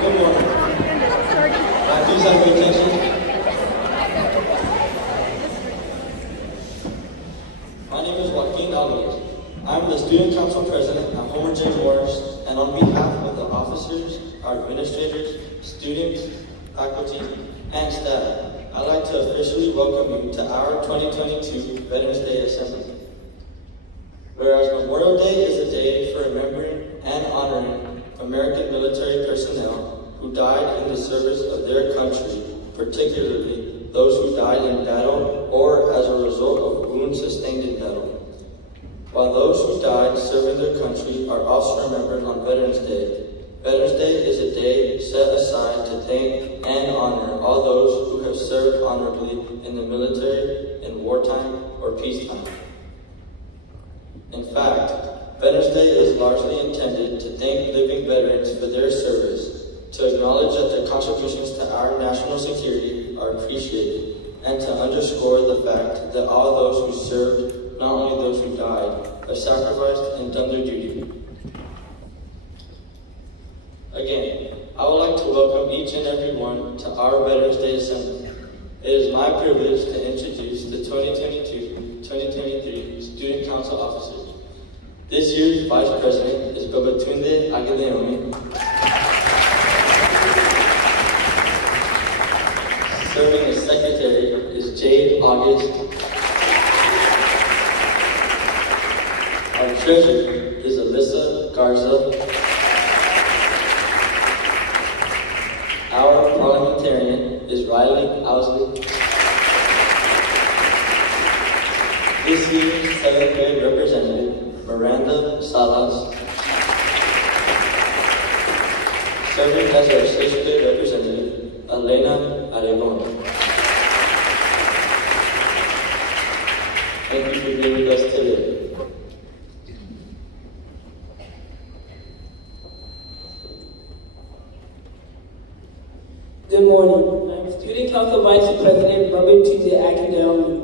Good morning. Please have your attention. My name is Joaquin Alvarez. I'm the Student Council President at Homer J. Morris, and on behalf of the officers, our administrators, students, faculty, and staff, I'd like to officially welcome you to our 2022 Veterans Day Assembly. Whereas Memorial Day is a day for remembering and honoring American military personnel who died in the service of their country, particularly those who died in battle or as a result of wounds sustained in battle. While those who died serving their country are also remembered on Veterans Day, Veterans Day is a day set aside to thank and honor all those who have served honorably in the military in wartime or peacetime. In fact, Veterans Day is largely intended to thank living veterans for their service, to acknowledge that their contributions to our national security are appreciated, and to underscore the fact that all those who served, not only those who died, have sacrificed and done their duty. Again, I would like to welcome each and every one to our Veterans Day Assembly. It is my privilege to introduce the 2022-2023 Student Council officers. This year's Vice President is Babatunde Aguileone. Serving as Secretary is Jade August. Our Treasurer is Alyssa Garza. Our Parliamentarian is Riley Owsley. This year's 7th grade representative, Miranda Salas. Serving as our 6th grade representative, Elena Aragon. Thank you for being with us today. Good morning. I'm Student Council Vice President Babatunde Aguileone.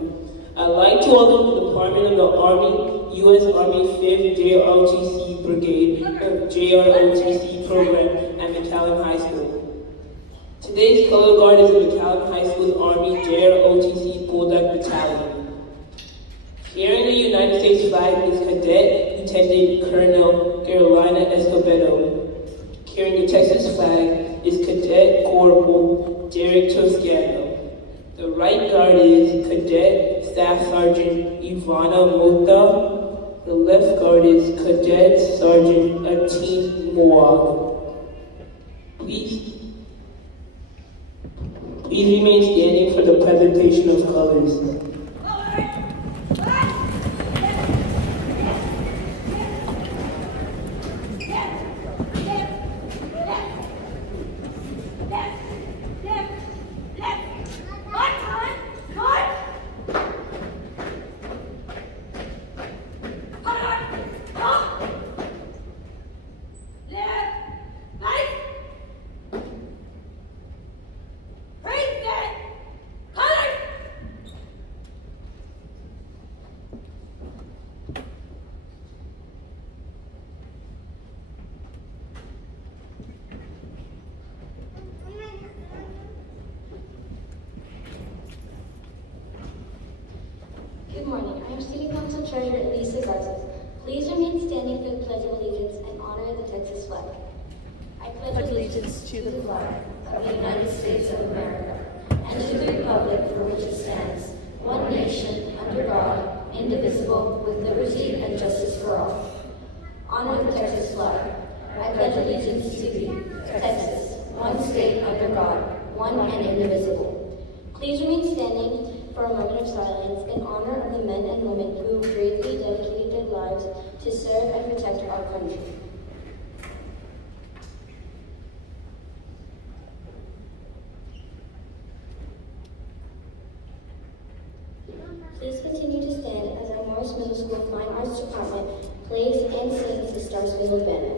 I'd like to welcome the Department of the Army, U.S. Army 5th JROTC Brigade of JROTC program at McAllen High School. Today's color guard is the McAllen High School's Army JROTC Bulldog Battalion. Carrying the United States flag is Cadet Lieutenant Colonel Carolina Escobedo. Carrying the Texas flag is Cadet Corporal Derek Toscano. The right guard is Cadet Staff Sergeant Ivana Mota. The left guard is Cadet Sergeant Atin Moag. Please remain standing for the presentation of colors. Good morning. I am Student Council Treasurer Elisa Garza. Please remain standing for the Pledge of Allegiance and honor the Texas flag. I pledge allegiance to the flag of the United States of America and to the republic for which it stands, one nation, under God, indivisible, with liberty and justice for all. Honor the Texas flag. I pledge allegiance to thee, Texas, one state under God, one and indivisible. Please remain standing for a moment of silence in honor of the men and women who bravely dedicated their lives to serve and protect our country. Please continue to stand as our Morris Middle School Fine Arts Department plays and sings the Star-Spangled Banner.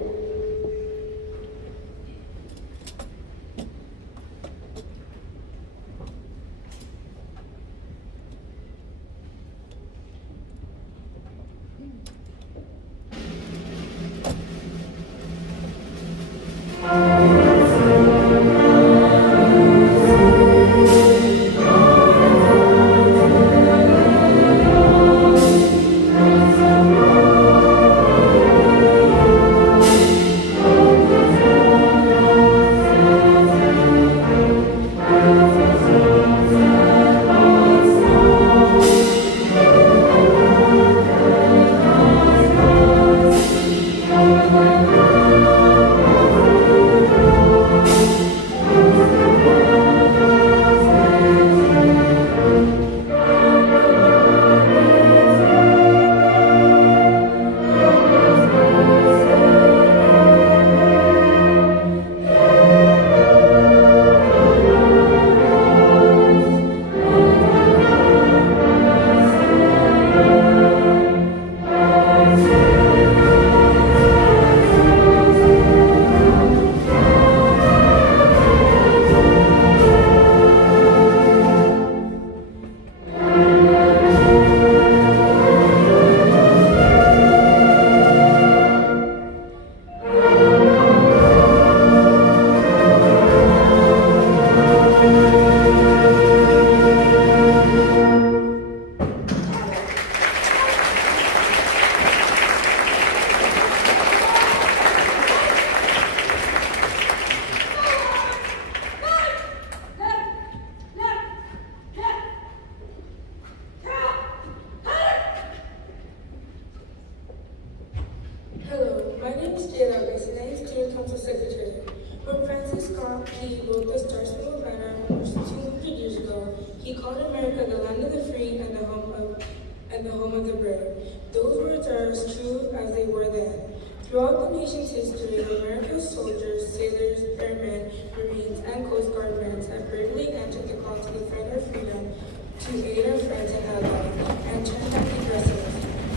today. When Francis Scott Key wrote the Star Spangled Banner almost 200 years ago, he called America the land of the free and the home of the brave. Those words are as true as they were then. Throughout the nation's history, America's soldiers, sailors, airmen, Marines, and Coast Guardmen have bravely answered the call to defend our freedom, to aid our friends and allies, and turn back the aggressors.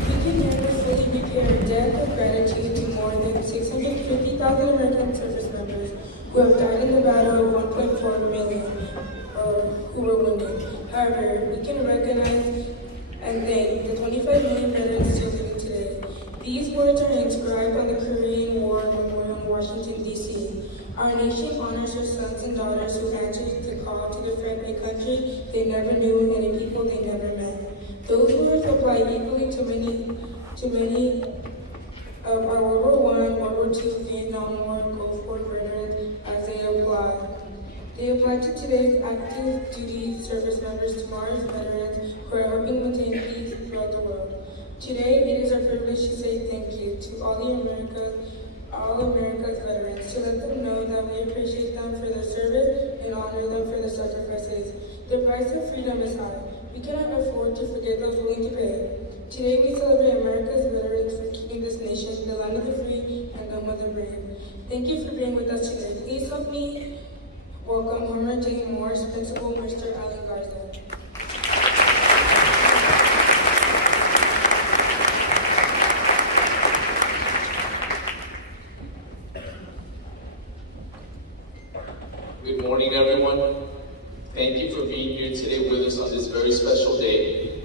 We can never fully repay our debt of gratitude to more than 650,000 American service members who have died in the battle of 1.4 million who were wounded. However, we can recognize and thank the 25 million veterans still living today. These words are inscribed on the Korean War Memorial in Washington, D.C. Our nation honors her sons and daughters who answered the call to defend a country they never knew and a people they never met. Those words apply equally to many of our World War I, World War II, Vietnam War, Gulf War veterans as they apply. They apply to today's active duty service members, tomorrow's veterans who are helping maintain peace throughout the world. Today, it is our privilege to say thank you to all America's veterans, to let them know that we appreciate them for their service and honor them for their sacrifices. The price of freedom is high. We cannot afford to forget those willing to pay. Today, we celebrate America's veterans for keeping this nation the land of the free and home of the brave. Thank you for being with us today. Please help me welcome Homer J. Morris, Principal, Mr. Alan Garza. Good morning, everyone. Thank you for being here today with us on this very special day.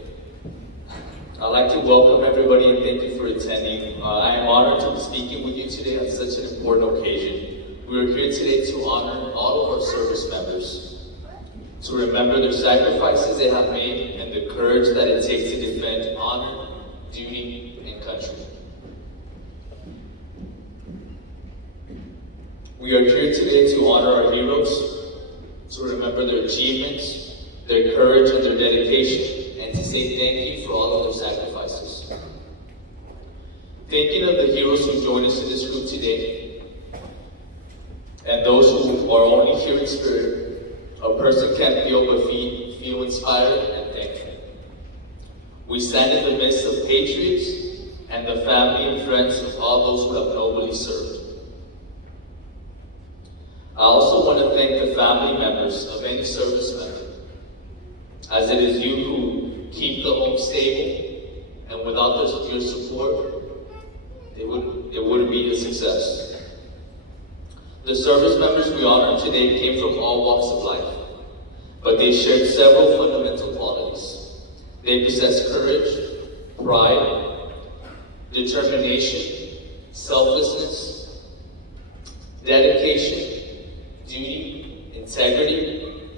I'd like to welcome everybody and thank you for attending. I am honored to be speaking with you today on such an important occasion. We are here today to honor all of our service members, to remember their sacrifices they have made and the courage that it takes to defend honor, duty, and country. We are here today to honor our heroes, to remember their achievements, their courage, and their dedication, and to say thank you for all of their sacrifices. Thinking of the heroes who joined us in this group today, and those who are only here in spirit, a person can't feel but feel inspired and thankful. We stand in the midst of patriots and the family and friends of all those who have nobly served. I also want to thank the family members of any service member, as it is you who keep the home stable, and without your support, it wouldn't be a success. The service members we honor today came from all walks of life, but they shared several fundamental qualities. They possessed courage, pride, determination, selflessness, dedication, duty, integrity,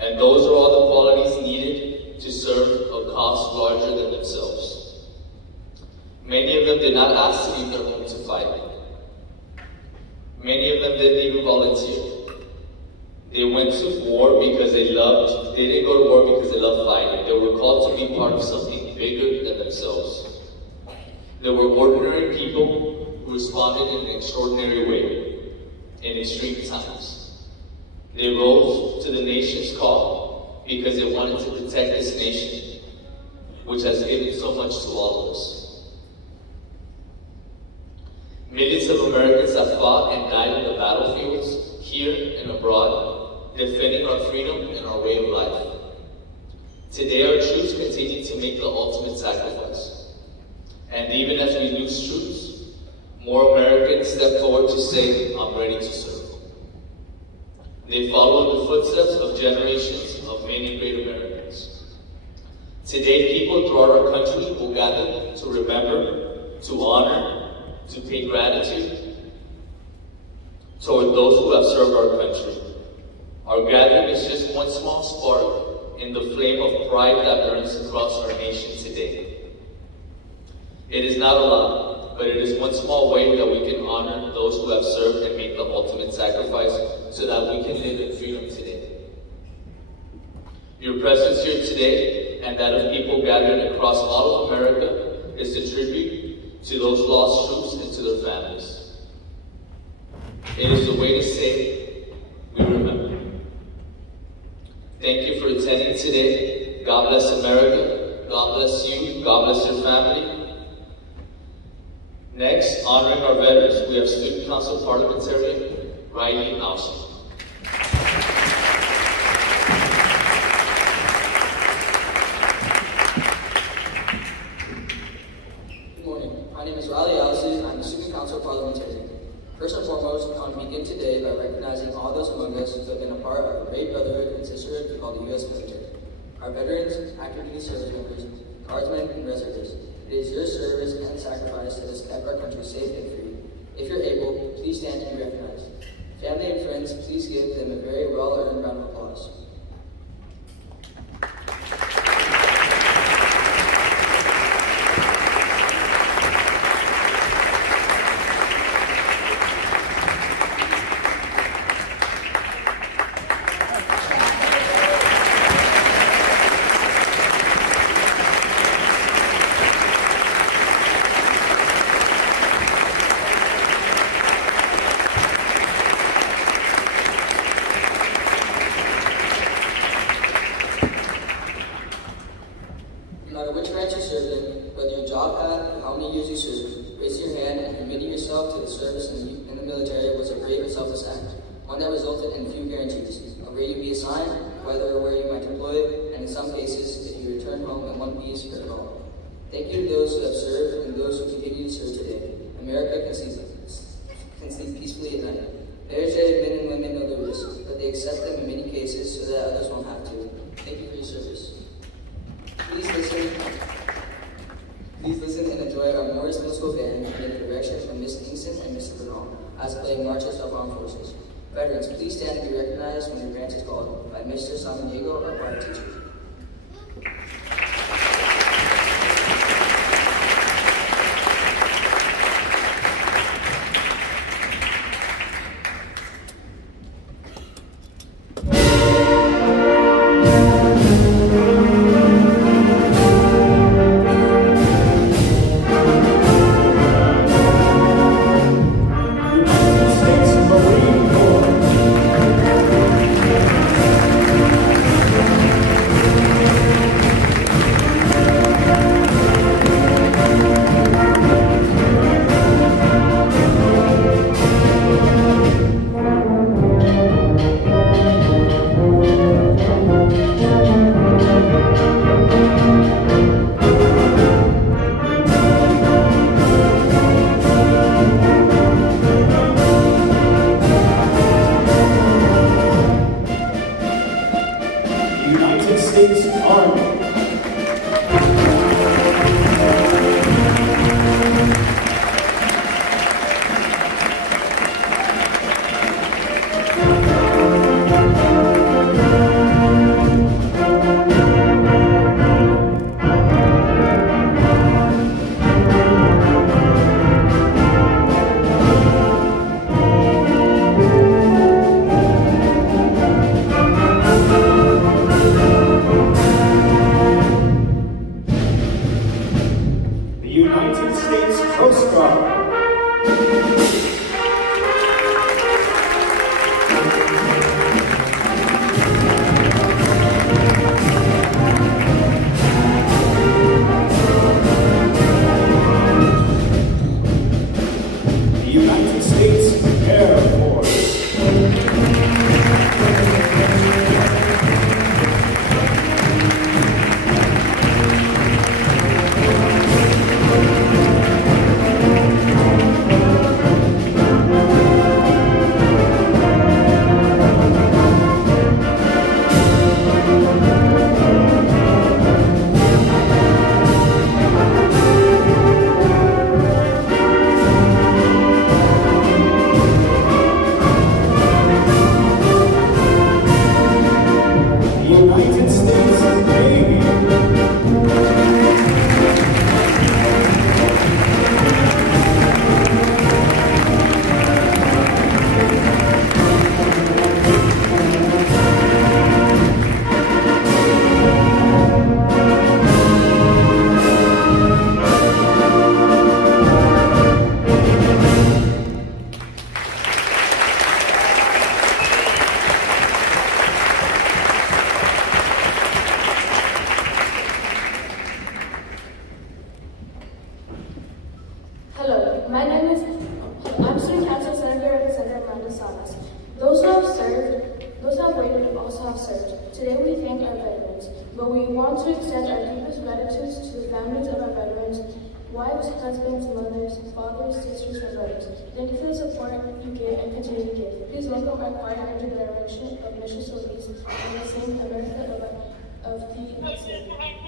and those are all the qualities needed to serve a cause larger than themselves. Many of them did not ask to leave their home to fight. Many of them didn't even volunteer. They went to war because they didn't go to war because they loved fighting. They were called to be part of something bigger than themselves. There were ordinary people who responded in an extraordinary way in extreme times. They rose to the nation's call because they wanted to protect this nation, which has given so much to all of us. Millions of Americans have fought and died on the battlefields, here and abroad, defending our freedom and our way of life. Today, our troops continue to make the ultimate sacrifice. And even as we lose troops, more Americans step forward to say, I'm ready to serve. They follow the footsteps of generations of many great Americans. Today, people throughout our country will gather to remember, to honor, to pay gratitude toward those who have served our country. Our gathering is just one small spark in the flame of pride that burns across our nation today. It is not a lot, but it is one small way that we can honor those who have served and made the ultimate sacrifice so that we can live in freedom today. Your presence here today and that of people gathered across all of America is a tribute to those lost troops and to their families. It is the way to say we remember. Thank you for attending today. God bless America. God bless you. God bless your family. Next, honoring our veterans, we have Student Council Parliamentarian Riley Austin. Good morning. My name is Riley Allison. I'm the Student Council Parliamentarian. First and foremost, I want to begin today by recognizing all those among us who have been a part of a great brotherhood and sisterhood called the U.S. military. Our veterans, active duty service members, guardsmen, and reservists. It is your service and sacrifice that has kept our country safe and free. If you're able, please stand to be recognized. Family and friends, please give them a very well-earned round of applause. No matter which branch you serve in, whether your job path or how many years you served, raising your hand and committing yourself to the service in the military was a brave and selfless act, one that resulted in few guarantees of where you'd be assigned, whether or where you might deploy, and in some cases, if you return home in one piece or at all. Thank you to those who have served and those who continue to serve today. America can sleep peacefully at night. Military men and women know the risks, but they accept them in many cases so that others won't have to. Thank you for your service. Please listen and enjoy our Morris Middle School band under the direction from Ms. Kingston and Mr. Bernal as playing marches of armed forces. Veterans, please stand to be recognized when your branch is called by Mr. Samaniego, our choir teacher. But we want to extend our deepest gratitude to the families of our veterans, wives, husbands, mothers, fathers, sisters, and brothers. Thank you for the support you give and continue to give. Please welcome our choir under the direction of Mission Solis and the sing America of the Sea.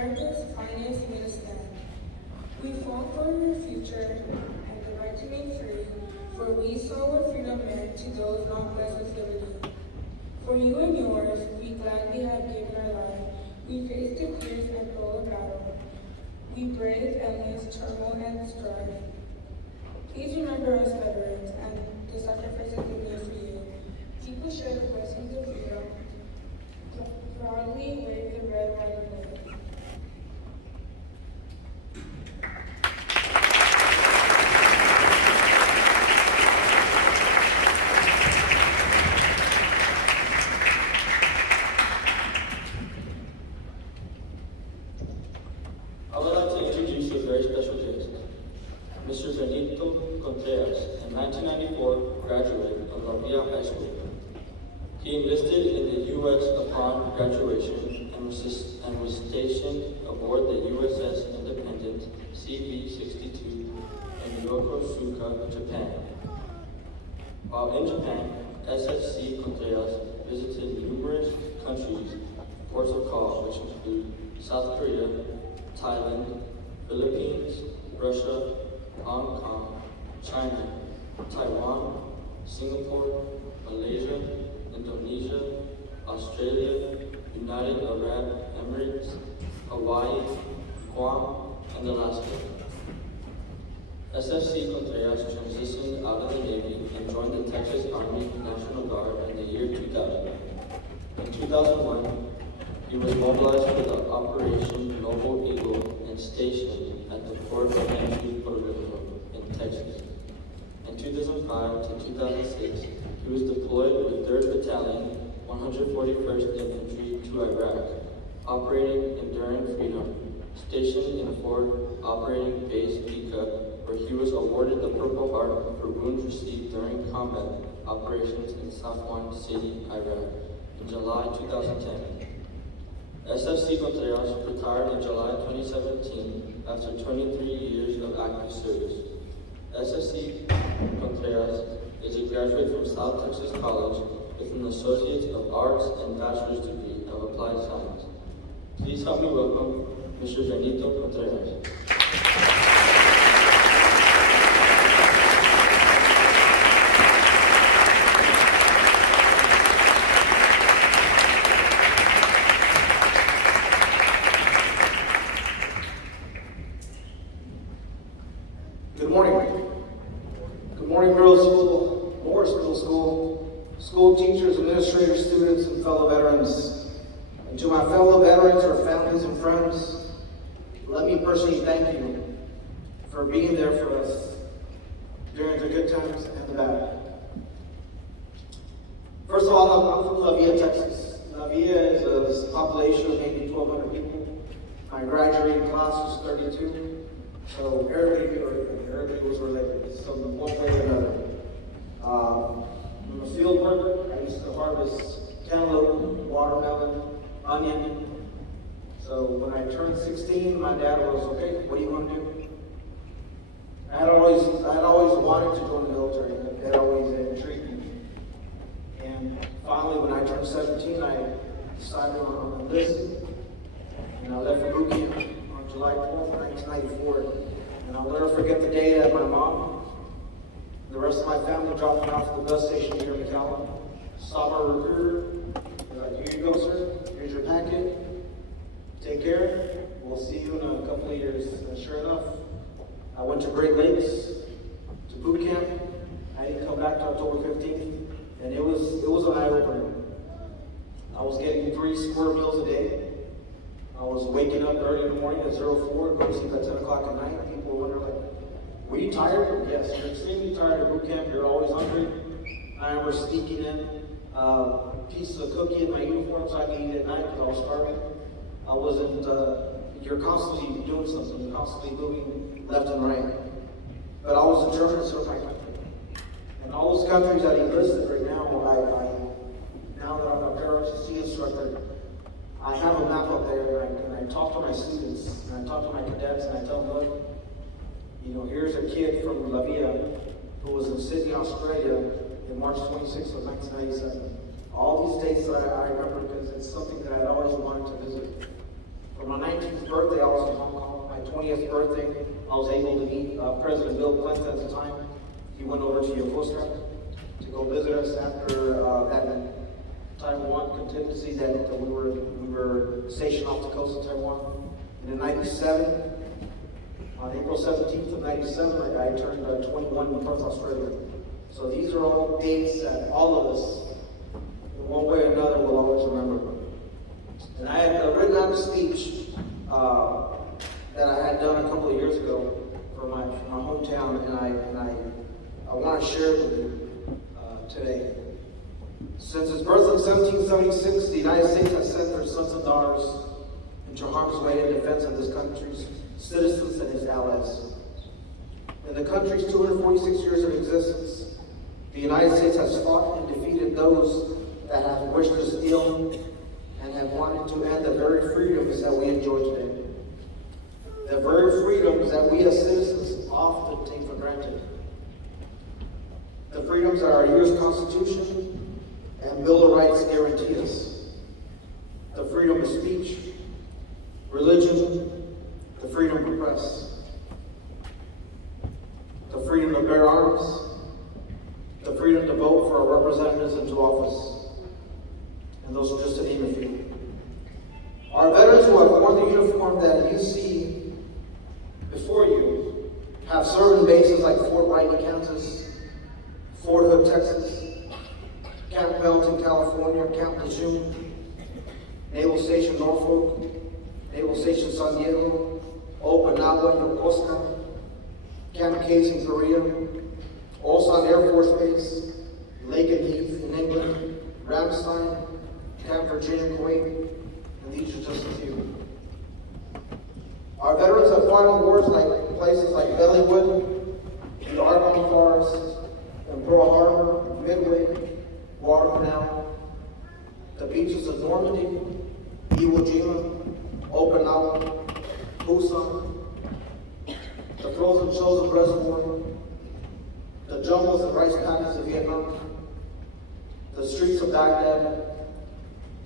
America's finest made us stand. We fought for our future and the right to be free, for we saw what freedom meant to those not blessed with liberty. For you and yours, we gladly have given our life. We faced the fierce and bold battle. We braved endless turmoil and strife. Please remember us veterans and the sacrifices we made for you. People share the blessings of freedom. Proudly wave the red, white, and blue. I would like to introduce a very special guest, Mr. Benito Contreras, a 1994 graduate of La Villa High School. He enlisted in the U.S. upon graduation and was stationed aboard the USS Independent CV-62 in Yokosuka, Japan. While in Japan, SFC Contreras visited numerous countries, ports of call, which include South Korea, Thailand, Philippines, Russia, Hong Kong, China, Taiwan, Singapore, Malaysia, Indonesia, Australia, United Arab Emirates, Hawaii, Guam, and Alaska. SFC Contreras transitioned out of the Navy and joined the Texas Army National Guard in the year 2000. In 2001, he was mobilized for the Operation Noble Eagle and stationed at the Port of Entry, Puerto Rico, in Texas. In 2005 to 2006, he was deployed with 3rd Battalion, 141st Infantry to Iraq, operating Enduring Freedom, stationed in Fort Operating Base Bika, where he was awarded the Purple Heart for wounds received during combat operations in Safwan City, Iraq, in July 2010. SFC Contreras retired in July 2017 after 23 years of active service. SFC Contreras is a graduate from South Texas College with an Associate of Arts and Bachelor's degree of Applied Science. Please help me welcome Mr. Benito Contreras. Good morning. Good morning, Morris Middle School, school teachers, administrators, students, and fellow veterans. And to my fellow veterans, our families and friends, let me personally thank you for being there for us during the good times and the bad. First of all, I'm from La Villa, Texas. La Villa is a population of maybe 1,200 people. My graduating class was 32. So everybody was related, so one way or another. I'm a field worker. I used to harvest cantaloupe, watermelon, onion. So when I turned 16, my dad was, okay, what do you want to do? I had always wanted to join the military. That always intrigued me. And finally, when I turned 17, I decided on enlisting. And I left for boot camp on July 12th, 1994. And I'll never forget the day that my mom and the rest of my family dropped me off at the bus station here in McAllen. Saw my recruiter. They're like, here you go, sir. Here's your packet. Take care. We'll see you in a couple of years. And sure enough, I went to Great Lakes to boot camp. I didn't come back to October 15th. And it was an eye-opener. I was getting 3 square meals a day. I was waking up early in the morning at 04, go to sleep at 10 o'clock at night. People wonder, like, were you tired? Yes, you're extremely tired at boot camp. You're always hungry. I remember sneaking in pieces of cookie in my uniform so I could eat at night because I was starving. I wasn't, you're constantly doing something. You're constantly moving left and right. But I was determined to serve my country. And all those countries that he listed right now, now that I'm a ROTC instructor, I have a map up there, and I talk to my students, and I talk to my cadets, and I tell them, look, you know, here's a kid from La Villa who was in Sydney, Australia in March 26th of 1997. All these dates that I remember because it's something that I'd always wanted to visit. For my 19th birthday, I was in Hong Kong. My 20th birthday, I was able to meet President Bill Clinton at the time. He went over to Yokosuka to go visit us after that Taiwan contingency that we were stationed off the coast of Taiwan. And in '97, on April 17th of '97, I turned 21 in Perth, Australia. So these are all dates that all of us, in one way or another, will always remember. And I had written out a speech that I had done a couple of years ago for my hometown, and I want to share it with you today. Since its birth in 1776, the United States has sent their sons and daughters into harm's way in defense of this country's citizens and its allies. In the country's 246 years of existence, the United States has fought and defeated those that have wished us ill and have wanted to end the very freedoms that we enjoy today. The very freedoms that we as citizens often take for granted. The freedoms that our U.S. Constitution and Bill of Rights guarantee us. The freedom of speech, religion, the freedom of press, the freedom to bear arms, the freedom to vote for our representatives into office, and those are just to name a few. Our veterans who have worn the uniform that you see before you have served in bases like Fort White, Kansas, Fort Hood, Texas, Camp Pendleton, California, Camp Lejeune, Naval Station Norfolk, Naval Station San Diego, Okinawa, Yokosuka, Camp Case in Korea, Ulsan Air Force Base, Lake and Heath in England, Ramstein, Camp Virginia, Kuwait, and these are just a few. Our veterans have fought in wars like places like Bellywood, the Argonne Forest, and Pearl Harbor, Midway, Guadalcanal, the beaches of Normandy, Iwo Jima, Okinawa, Busan, the frozen shoals of Reservoir, the jungles and rice paddies of Vietnam, the streets of Baghdad,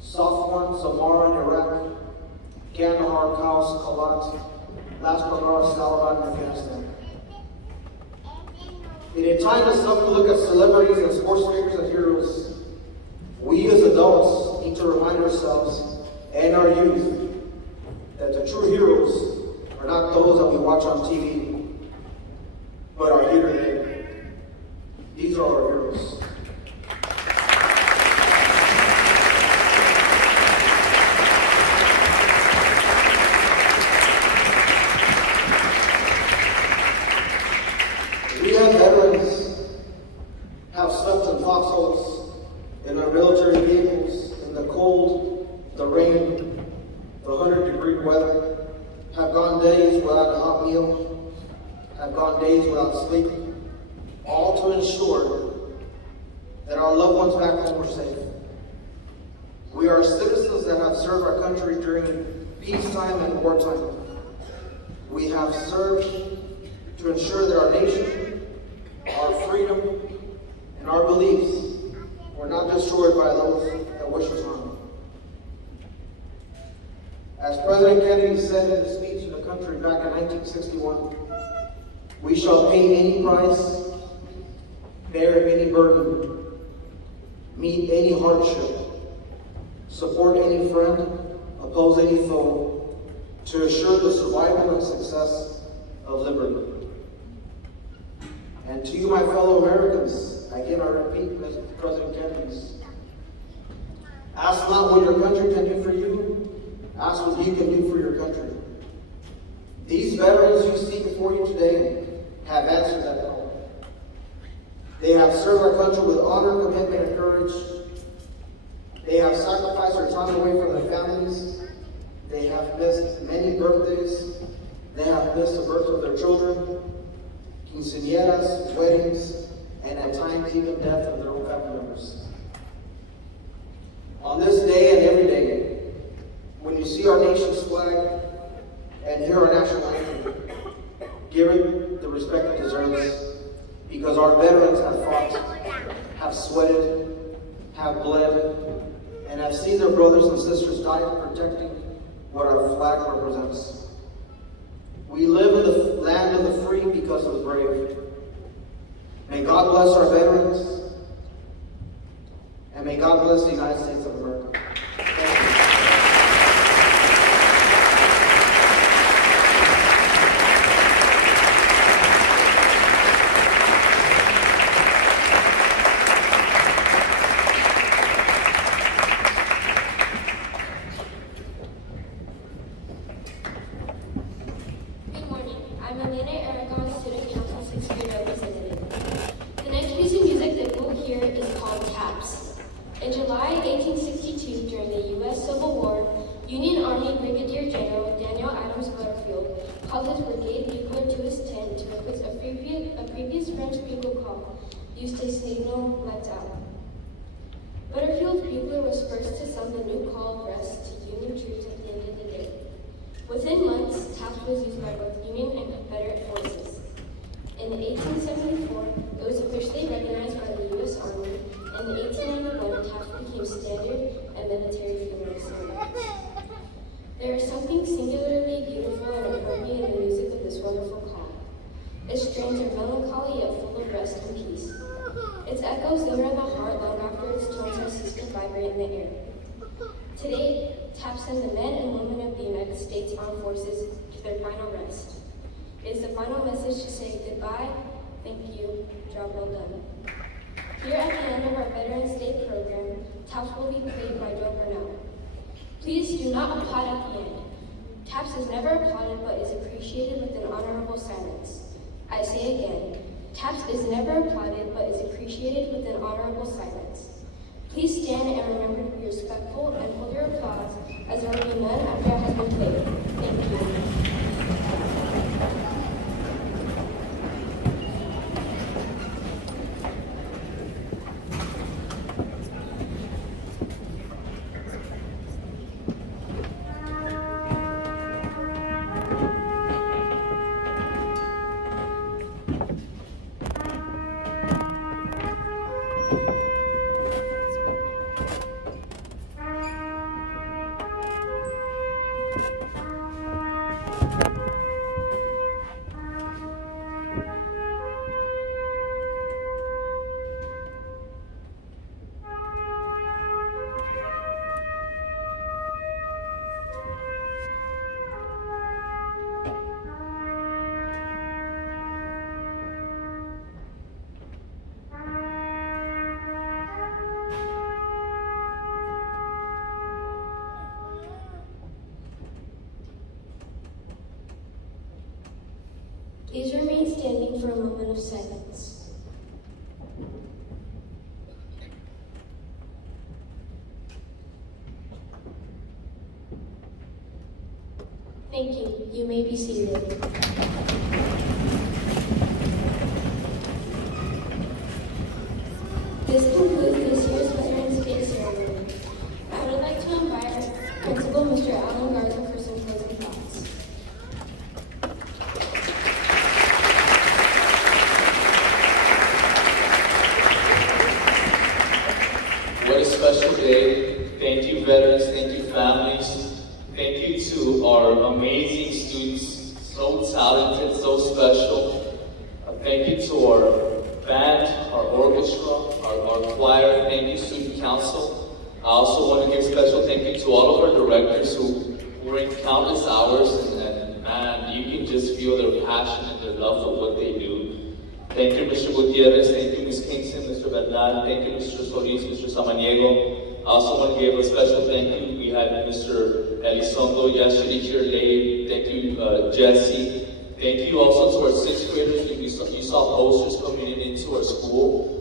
Safwan, Samarra in Iraq, Kandahar, Kals, Kalat, Lashkar, Salabat in Afghanistan. In a time as some look at celebrities and sports figures as heroes, we as adults need to remind ourselves and our youth that the true heroes are not those that we watch on TV, but are here today. These are our heroes. We have veterans have slept in foxholes, in our military vehicles, in the cold, the rain, the 100-degree weather, have gone days without a hot meal, have gone days without sleep, all to ensure that our loved ones back home are safe. We are citizens that have served our country during peacetime and wartime. We have served to ensure that our nation, our freedom, and our beliefs were not destroyed by those that wish us harm. As President Kennedy said in his speech in the country back in 1961, we shall pay any price, bear any burden, meet any hardship, support any friend, oppose any foe, to assure the survival and success of liberty. And to you, my fellow Americans, again I repeat President Kennedy's, ask not what your country can do for you, ask what you can do for your country. These veterans you see before you today have answered that call. They have served our country with honor, commitment, and courage. They have sacrificed their time away from their families. They have missed many birthdays. They have missed the birth of their children, quinceañeras, weddings, and at times even death of their own family members. On this day and every day, when you see our nation's flag and hear our national anthem, give it the respect it deserves, because our veterans have fought, have sweated, have bled, and have seen their brothers and sisters die protecting what our flag represents. We live in the land of the free because of the brave. May God bless our veterans, and may God bless the United States of America. Thank you. Good morning. I'm Elena Aragon, Student Council 6th grade representative. The next piece of music that we'll hear is called Taps. In July 1862, during the U.S. Civil War, Union Army Brigadier General Daniel Adams Butterfield called his brigade bugler to his tent to replace a previous French bugle call used to signal "Let's out." Butterfield's bugler was first to sound the new call of rest to Union troops at the end of the day. Within months, taps was used by both Union and Confederate forces. In 1874, it was officially recognized by the U.S. Army, and in 1891, taps became standard and military funeral ceremonies. There is something singularly beautiful and appropriate in the music of this wonderful call. Its strains are melancholy yet full of rest and peace. Its echoes linger in the heart long after its tones have ceased to vibrate in the air. Today, taps send the men and women of the United States Armed Forces to their final rest. It is the final message to say goodbye, thank you, job well done. Here at the end of our Veterans Day program, taps will be played by Joe Burnell. Please do not applaud at the end. Taps is never applauded but is appreciated with an honorable silence. I say again, taps is never applauded but is appreciated with an honorable silence. Please stand and remember to be respectful and hold your applause as there will be none after it has been played. Thank you. Please remain standing for a moment of silence. Thank you. You may be seated. This concludes this year's Veterans Day ceremony. I would like to invite Principal Mr. Alan Garza for some closing thoughts. What a special day. Thank you, veterans. Thank you, families. Thank you to our amazing students, so talented, so special. Thank you to our band, our orchestra, our choir. Thank you, student council. I also want to give special thank you to all of our directors who were in countless hours, and man, you can just feel their passion and their love for what they do. Thank you, Mr. Gutierrez. Thank you, Ms. Kingston, Mr. Bernal. Thank you, Mr. Solis, Mr. Samaniego. I also want to give a special thank you. We had Mr. Elizondo yesterday here late. Thank you, Jesse. Thank you also to our 6th graders. You saw posters coming into our school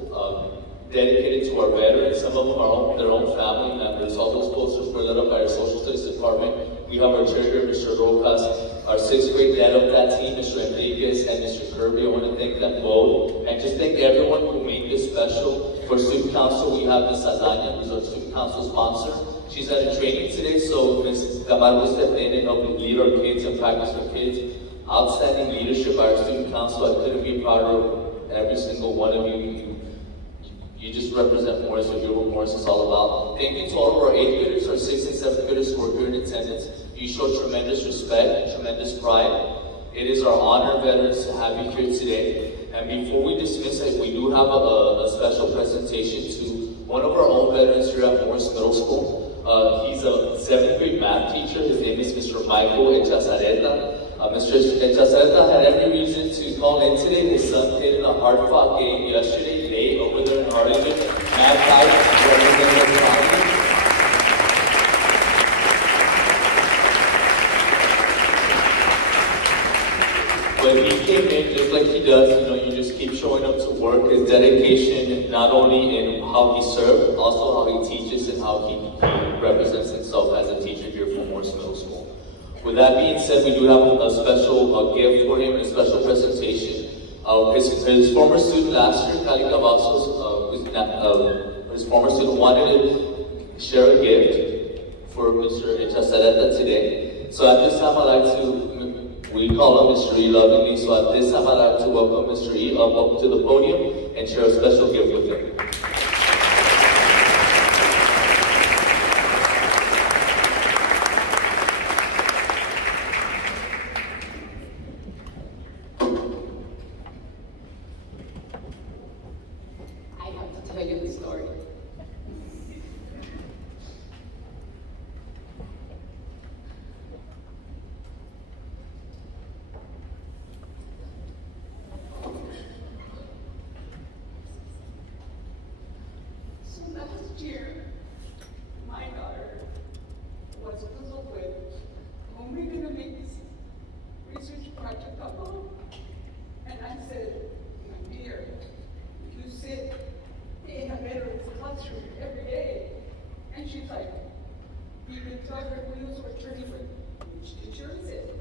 dedicated to our veterans. Some of them are their own family members. All those posters were lit up by our social studies department. We have our chair here, Mr. Rojas, our 6th grade head of that team, Mr. Enriquez and Mr. Kirby. I want to thank them both. And just thank everyone who made this special. For student council, we have Ms. Adania, who's our student council sponsor. She's at a training today, so Ms. Camargo stepped in and helped lead our kids and practice our kids. Outstanding leadership by our student council. I couldn't be prouder of every single one of you. You just represent Morris, or you're what Morris is all about. Thank you to all of our 8th graders, our 6th and 7th graders who are here in attendance. You You show tremendous respect, tremendous pride. It is our honor, veterans, to have you here today. And before we dismiss it, we do have a special presentation to one of our own veterans here at Morris Middle School. He's a 7th grade math teacher. His name is Mr. Michael Echazareta. Mr. Echazareta had every reason to call in today. His son played in a hard-fought game yesterday, late over there in Arlington. Math Titans representing the family. When he came in, just like he does, you just keep showing up to work. His dedication, not only in how he served, also how he teaches and how he represents himself as a teacher here for Morris Middle School. With that being said, we do have a special gift for him and a special presentation. His former student last year, Cali Cavazos, his former student wanted to share a gift for Mr. Echazareta today. So at this time, I'd like to, we call him Mr. E lovingly, so at this time, I'd like to welcome Mr. E up to the podium and share a special gift with him. Last year, my daughter was puzzled with, when are we going to make this research project alone? And I said, my dear, you sit in a veteran's classroom every day. And she's like, you can tell her wheels were turning, but which teacher is it?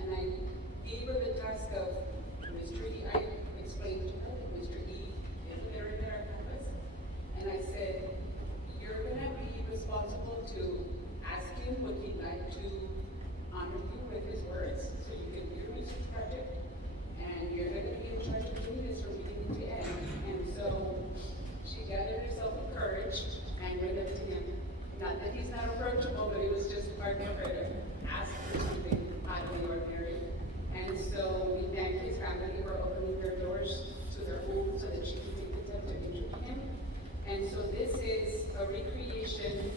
And I gave her the task of Mr. E. I explained to her that Mr. E is a veteran at our campus. And I said, you're going to be responsible to ask him what he'd like to honor you with his words, so you can do your research project. And you're going to be in charge of doing this from beginning to end. And so she gathered herself with courage and read it to him. Not that he's not approachable, but it was just hard for her to ask for something out of the ordinary. And so we thank his family for opening their doors to their home so that she could take the time to interview him. And so this is a recreation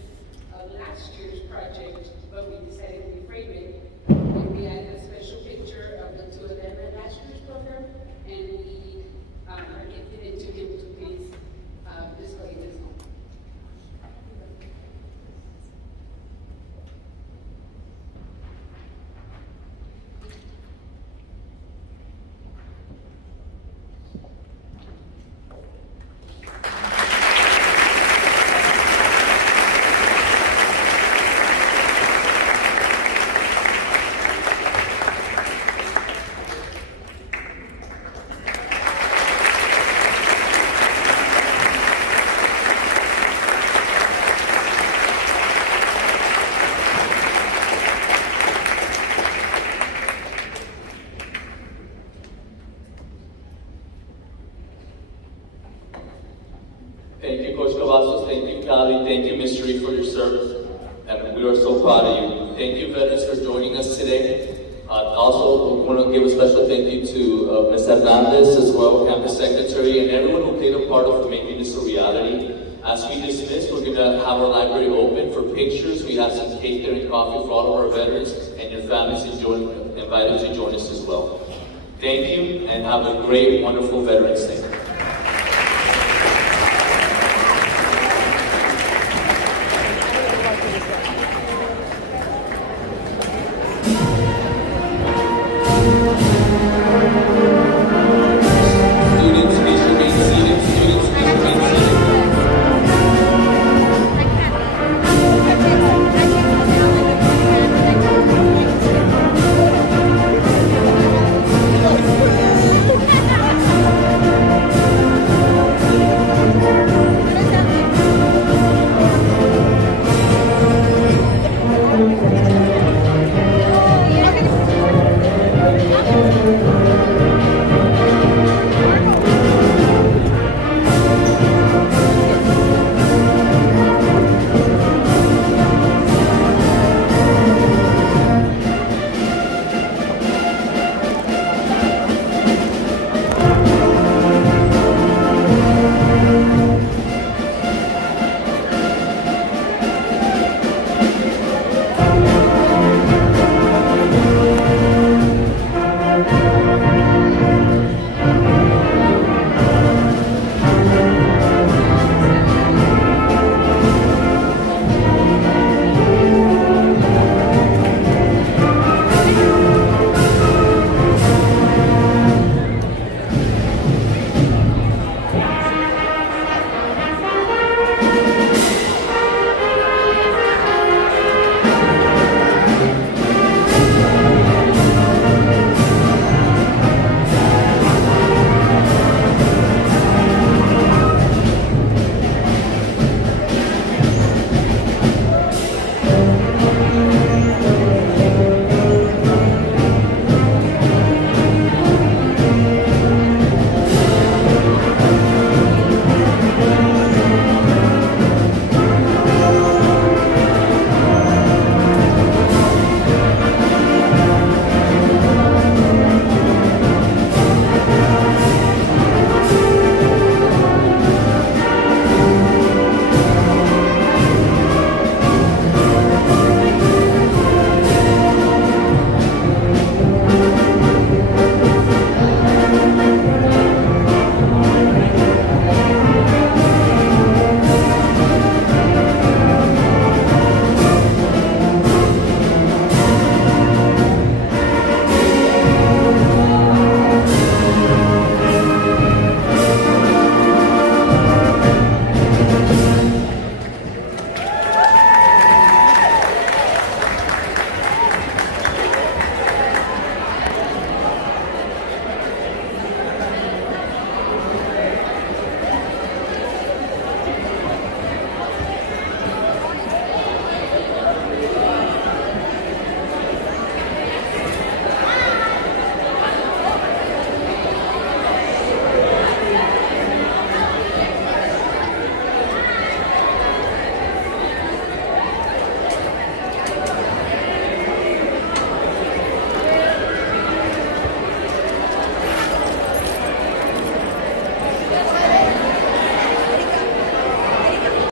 of last year's project, but we decided to reframe it. And we added a special picture of the two of them in last year's program, and we are gifting it to him to please display this home. Thank you, Coach Cavazos. Thank you, Cali. Thank you, Mr. E, for your service. And we are so proud of you. Thank you, veterans, for joining us today. Also, we want to give a special thank you to Ms. Hernandez as well, campus secretary, and everyone who played a part of making this a reality. As we dismiss, we're going to have our library open for pictures. We have some cake there and coffee for all of our veterans, and your families invited to join us as well. Thank you, and have a great, wonderful Veterans Day.